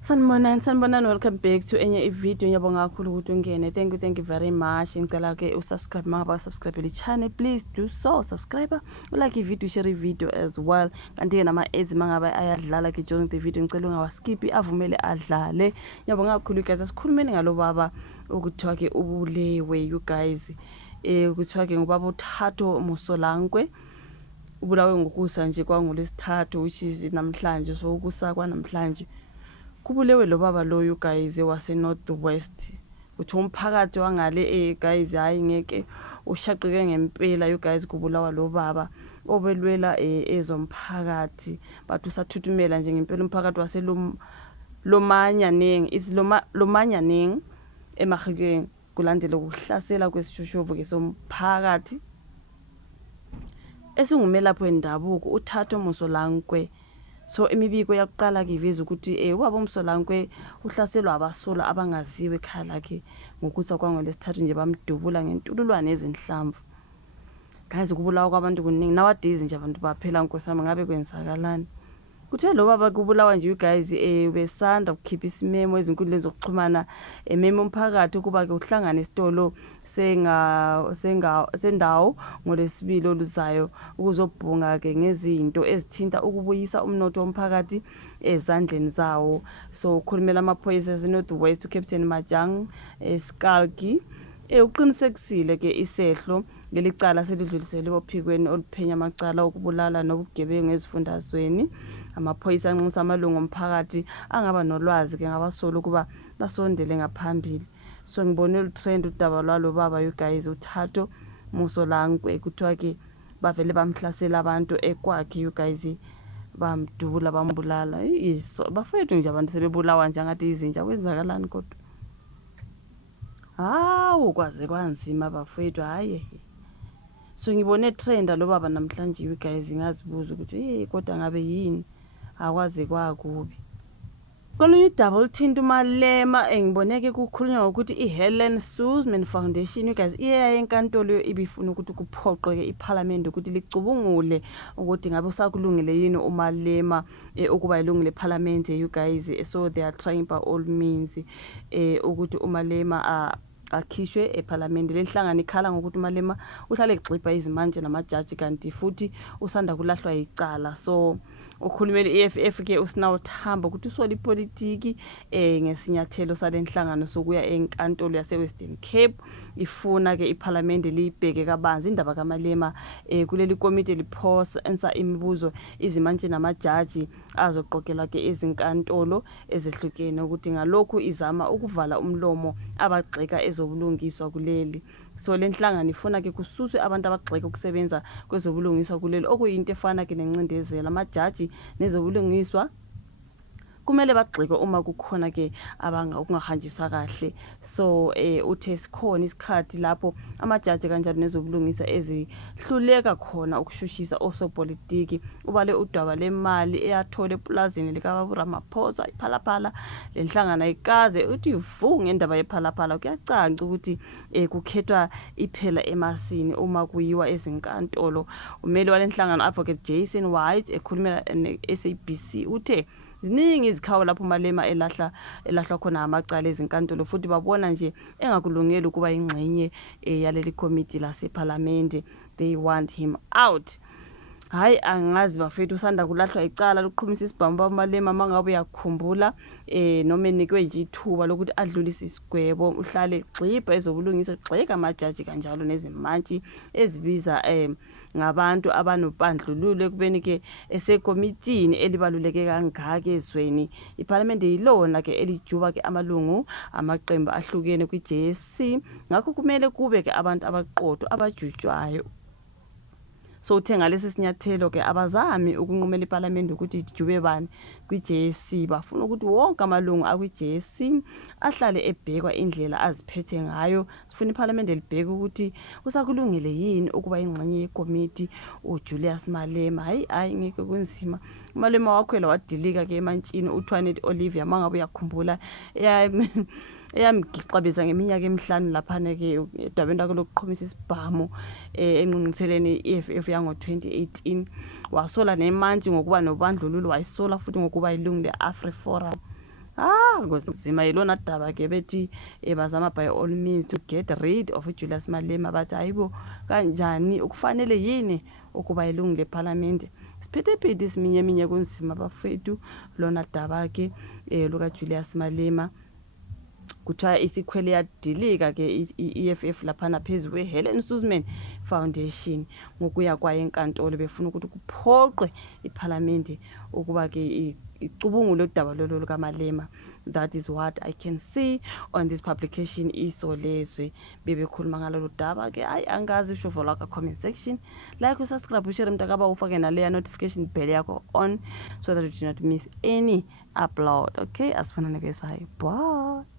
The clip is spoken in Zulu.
Sanibonani, welcome back to enye video. Ngiyabonga kakhulu ukuthi ungene. Thank you very much. Ngicela ke usubscribe mangaba subscribe le channel, please do so. Subscribe, like video, share video as well. Kanti ke nama ads mangaba ayadlala ke during the video, ngicela ungawaskip, avumele adlale. Ngiyabonga kakhulu guys. Asikhulumeni ngalo baba ukuthiwa ke ubulewe you guys. Ukuthiwa ke ngubaba uThatho Mosolankwe. Ubulawe ngokusa nje kwangolesithathu which is namhlanje, so ukusa kwanamhlanje. Kubulewe lo baba lo you guys wase North West. Uthi umphakathi wangale guys hayi ngeke ushaqike ngempela you guys kubulawa lo baba obelwela ezomphakathi but usathuthumela nje ngempela umphakathi wase Lomanyaneng Lomanyaneng eMahikeng kulandela ukuhlasela kwesishoshovu ke somphakathi esingumelapho wendabuko uThatho Mosolankwe. So imibiko yaqala ke iveza ukuthi ubaba uMsolankwe uhlaselwa abasola abangaziwe ekhaya lakhe ngokusa kwangolesithathu nje bamdubula ngentululwane ezinhlamvu. Guys kubulawa kwabantu kuningi nowadays nje abantu baphela nkosami ngabe kwenzakalani. Kuthe lo baba kubulawa nje you guys besanda ukukhipha isimemo ezinkundleni zokuxhumana memo umphakathi kuba ke uhlangana esitolo sendawo ngolesibili oluzayo ukuzobhunga ke ngezinto ezithinta ukubuyisa umnotho womphakathi ezandleni zawo. So ukhulumela amaphoyisa eNorth West uCaptain Majang Skalki uqinisekisile ke isehlo lelicala selidluliselwe ophikweni oluphenya amacala okubulala nobugebengu ezifundazweni. Amaphoyisa anxusa amalungu omphakathi angaba nolwazi ke ngabasolo kuba basondele ngaphambili. So ngibone utrend udaba lwalo baba you guys uThatho Mosolankwe kuthiwa ke bavele bamhlasela abantu ekwakhe you guys bamdubula bambulala. So bafethu nje abantu sebebulawa nje ngathi izinja kwenzakalani kodwa ukwaze kwanzima bafethu hayi. So ngibone trend lo baba namhlanje you guys ngazibuza ukuthi kodwa ngabe yini akwazi kwakubi. Kolunye udaba oluthinta uMalema ngiboneke kukhulunywa ukuthi iHelen Suzman Foundation you guys iye enkantolo ibifuna ukuthi kuphoqwe ke iParliament ukuthi licubungule ukuthi ngabe usakulungile yini uMalema ukuba ilungile eParliament you guys. So they are trying by all means ukuthi uMalema akhishwe eParliament. Lenhlangano ikhala ngokuthi uMalema uhlale egxibha izimanje namajaji kanti futhi usanda kulahlwa icala. So ukhulumeli EFF ke usinawo Thamba ukuthi usola ipolitiki ngesinyathelo salenhlangano sokuya enkantolo yase Western Cape ifuna ke iParliament libheke kabanzi indaba kaMalema kuleli komiti liphosa ensa imibuzo izimanje namajaji azoqokelwa ke ezinkantolo ezehlukene ukuthi ngalokhu izama ukuvala umlomo abagxeka ezobulungiswa kuleli. So lenhlangano ifuna ke kususwe abantu abagxeka ukusebenza kwezobulungiswa kuleli okuyinto efana ke nencindezelo. Amajaji nezobulungiswa kumele bagxeke uma kukhona ke okungahanjiswa kahle. So uthe sikhona isikhathi lapho amajaji kanjalo nezobulungisa ezihluleka khona ukushushisa osopolitiki ubale udaba lemali eyathola eplazini likaBaba Ramaphosa iphalaphala. Lenhlangano ayikaze uthi ivunge indaba yephalaphala kuyacaca ukuthi kukhethwa iphela emasini uma kuyiwa ezinkantolo. Umeli walenhlangano Advocate Jason White ekhulumela neSABC uthe ziningi izikhawu lapho uMalema elahlwa khona amacala ezinkantolo futhi babona nje engakulungeli ukuba ingxenye yaleli committee laseParliament. They want him out. Hayi angazi bafethu usanda kulahlwa icala lokuqhumisa isibhamu baMalema mangabe uyakhumbula noma enikwe nje ithuba lokuthi adlulise isigwebo uhlale gxibha ezobulungisa gxeka amajaji kanjalo nezimantshi ezibiza ngabantu abanopandlululo ekubeni ke esekomitini elibaluleke kangaka ezweni. iParliament yilona ke elijuba ke amalungu amaqembu ahlukene kwiJSC ngakho kumele kube ke abantu abaqotho abajutshwayo. So uthenga lesi sinyathelo ke abazami ukunqumela iParliament ukuthi ijube bani kwiJSC. Bafuna ukuthi wonke amalungu akwiJSC ahlale ebhekwa indlela aziphethe ngayo. Sifuna iParliament libheke ukuthi usakulungile yini ukuba ingxenye yekomiti uJulius Malema. Hayi ngeke kunzima. uMalema wakhwela wadilika ke emantshini uThwaneti Olivia mangabe uyakhumbula eyamgixabeza ngeminyaka emihlanu laphana ke edabeni lakhe lokuqhumisa isibhamu engqungqutheleni EFF yango 2018. Wasola nemantshi ngokuba nobandlululo, wayisola futhi ngokuba ilungu leAfriForum. Nzima yilona daba ke bethi bazama by all means to get rid of Julius Malema, bathi hayibo kanjani ukufanele yini ukuba ilungu leParliament. Siphethe siminye kunzima bafethu lona daba ke luka Julius Malema. Kuthiwa isikhwele yadilika ke i-EFF laphana phezu kwe-Helen Suzman Foundation ngokuya kwaye enkantolo befuna ukuthi kuphoqwe iParliament ukuba ke icubungule udaba lolo lukaMalema. That is what I can see on this publication iSolezwe bebekhuluma ngalolu daba ke. Angazi ushovo lwakho comment section, like, subscribe, share mntakaba ufake naleya notification bell yakho on so that you do not miss any upload. Okay, asibonane ke sayo. Bye.